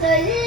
对